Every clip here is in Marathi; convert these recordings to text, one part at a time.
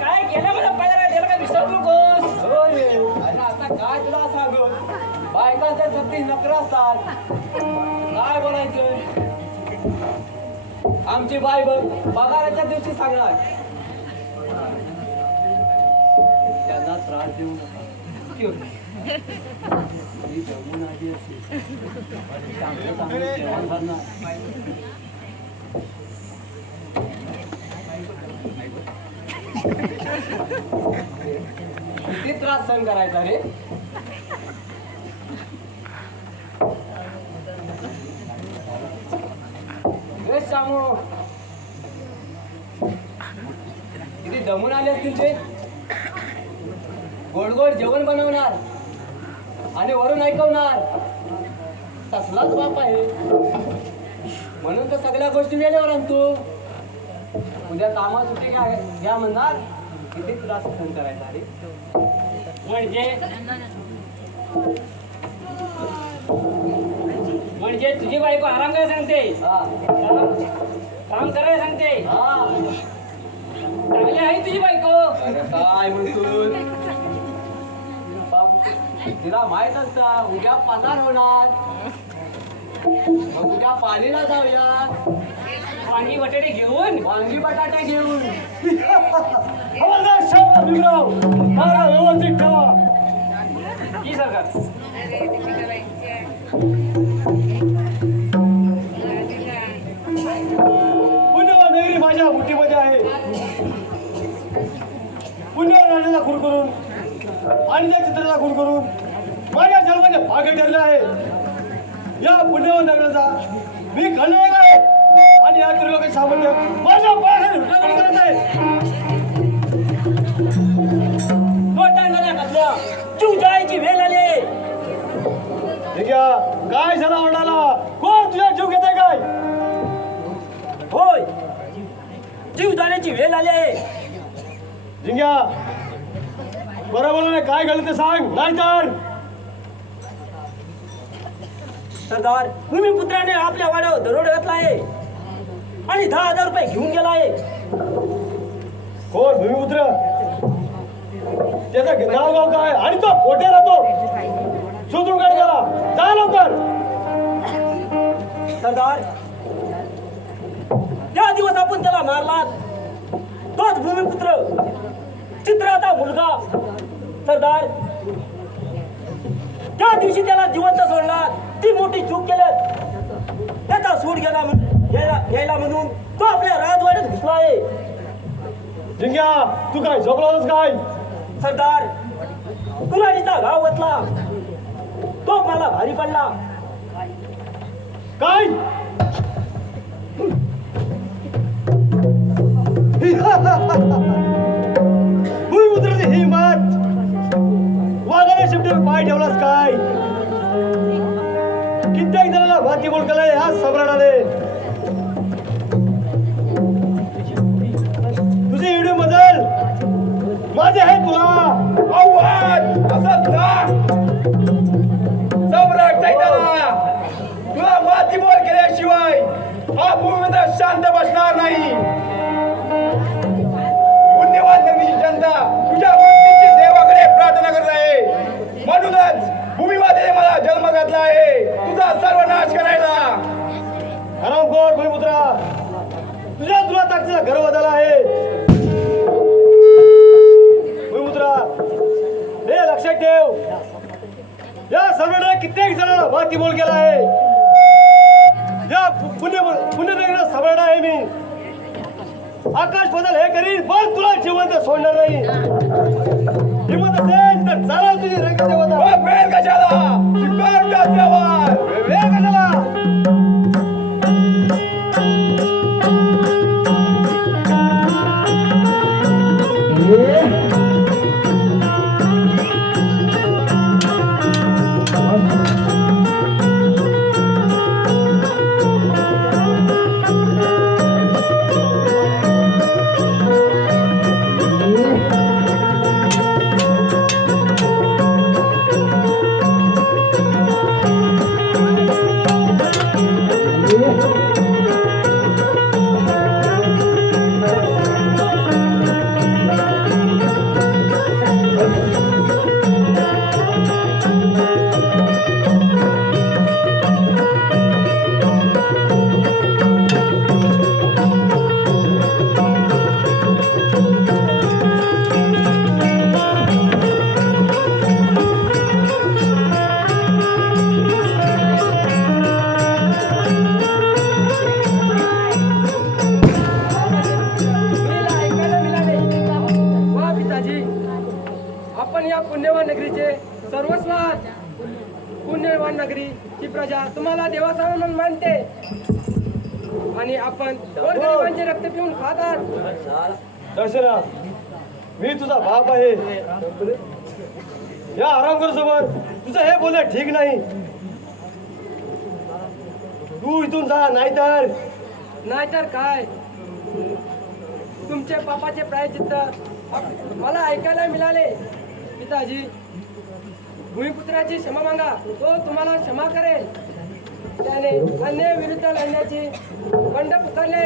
काय केलं तुला सांगू बायकांच्या नकर असतात आमची बाय बघ पगाराच्या दिवशी सांगणार. त्यांना त्रास देऊ नका. मी जमून आधी असेल. चांगलं चांगलं जेवण भरणार. किती त्रास सहन करायचा रे? रे किती दमून आले असतील ते? गोड गोड जेवण बनवणार आणि वरून ऐकवणार. तसलाच बाप आहे. म्हणून तर सगळ्या गोष्टी वेळेवर आणतो. उद्या कामा सुट्टी घ्या घ्या म्हणणार. किती त्रास सहन करायचा रे? म्हणजे म्हणजे तुझी बायको आराम करायला सांगते. हा. काम करायला सांगते. हा. चांगली आहे तुझी बायको. काय म्हणतो तिला माहीत असता उद्या पसार होणार. उद्या पाणीला जाऊया. वांगी बटाटे घेऊन? वांगी बटाटे घेऊन. ठेवा ही सरकार. पुण्यवान नगरी माझ्या मुठीमध्ये आहे. पुण्यवान राजाचा खून करून आणि त्या चित्राचा खून करून माझ्या जन्माचे भाग्य ठरले आहे. या पुण्यवान नगराचा मी खलनायक आणि या त्रिलोकी सामान्य माझ्या करत आहे. जीव जाण्याची वेळ आली आहे. जिंग्या बरोबर नाही काय घडलं ते सांग नाही तर. सरदार भूमिपुत्राने आपल्या वाड्यावर दरोड घातला आहे. आणि दहा हजार रुपये घेऊन गेला आहे. कोण? भूमिपुत्र त्याचं नाव गाव काय? आणि तो कोठे राहतो. शोधून काढ करा जा लवकर. सरदार त्या दिवस आपण त्याला मारला तोच भूमिपुत्र चित्राचा मुलगा सरदार. त्या दिवशी त्याला जिवंत सोडला ती मोठी चूक केलं त्याचा सूड गेला म्हण- यायला यायला म्हणून तो आपल्या राजवाड्यात घुसला आहे. जिंग्या तू काय झोपलास काय? सरदार कुऱ्हाडीचा घाव वतला तो मला भारी पडला. काय? माझे आहे तुला लक्षात ठेव. या सर्वांना कित्येक जणांना माती बोल गेला आहे. या पुण्य पुण्यनगरीला सांभाळणार आहे मी. आकाश बदल हे करीन पण तुला जिवंत सोडणार नाही. हिमत असेल तर चालेल तुझी रंग या पुण्यवान नगरीचे सर्वस्व. पुण्यवान नगरी ही प्रजा तुम्हाला देवासमान मानते. आणि आपण गोरगरिबांचे रक्त पिऊन खात आहात दर्शना मी तुझा बाप आहे. या आरामकर समोर तुझं हे बोलणं ठीक नाही. तू इथून जा नाहीतर नाहीतर काय? तुमचे पापाचे प्रायचित्त मला ऐकायला मिळाले. पिताजी भूमिपुत्राची क्षमा मागा. तो तुम्हाला क्षमा करेल. त्याने अन्याय विरुद्ध लढण्याची बंड पुकारले.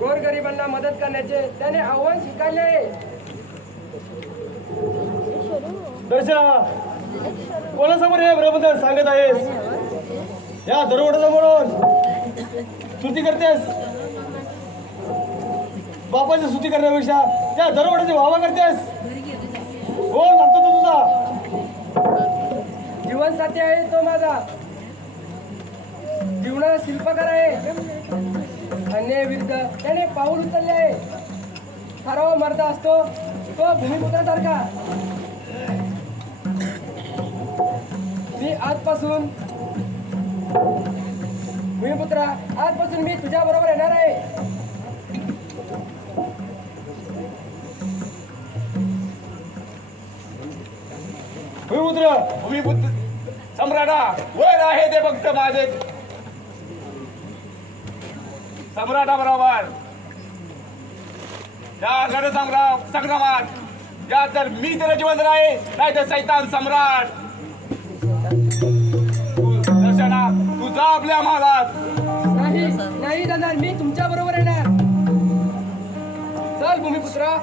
गोरगरिबांना मदत करण्याचे त्याने आव्हान स्वीकारले. दर्शना कोणासमोर हे प्रबंधन सांगत आहेस? या दरवडासमोरून स्तुती करतेस. बापाची स्तुती करण्यापेक्षा त्या दरवडाची वावा करतेस. हो लागतो तो तुझा. जीवनसाथी आहे तो माझा. जीवनाचा शिल्पकार आहे. अन्याय विरुद्ध त्याने पाऊल उचलले आहे. ठराव मर्दा असतो तो भूमिपुत्रासारखा. मी आजपासून भूमिपुत्रा आजपासून मी तुझ्या बरोबर भूमिपुत्र भूमिपुत्र सम्राटा वर आहे ते फक्त माझे. सम्राटा बरोबर. या रणसंग्राम संग्रामात. या तर मी तर जिवंत आहे नाही तर सैतान सम्राट. दर्शना तुझा आपल्या महालात नाही नाही दादा मी तुमच्या बरोबर येणार. चल भूमिपुत्रा.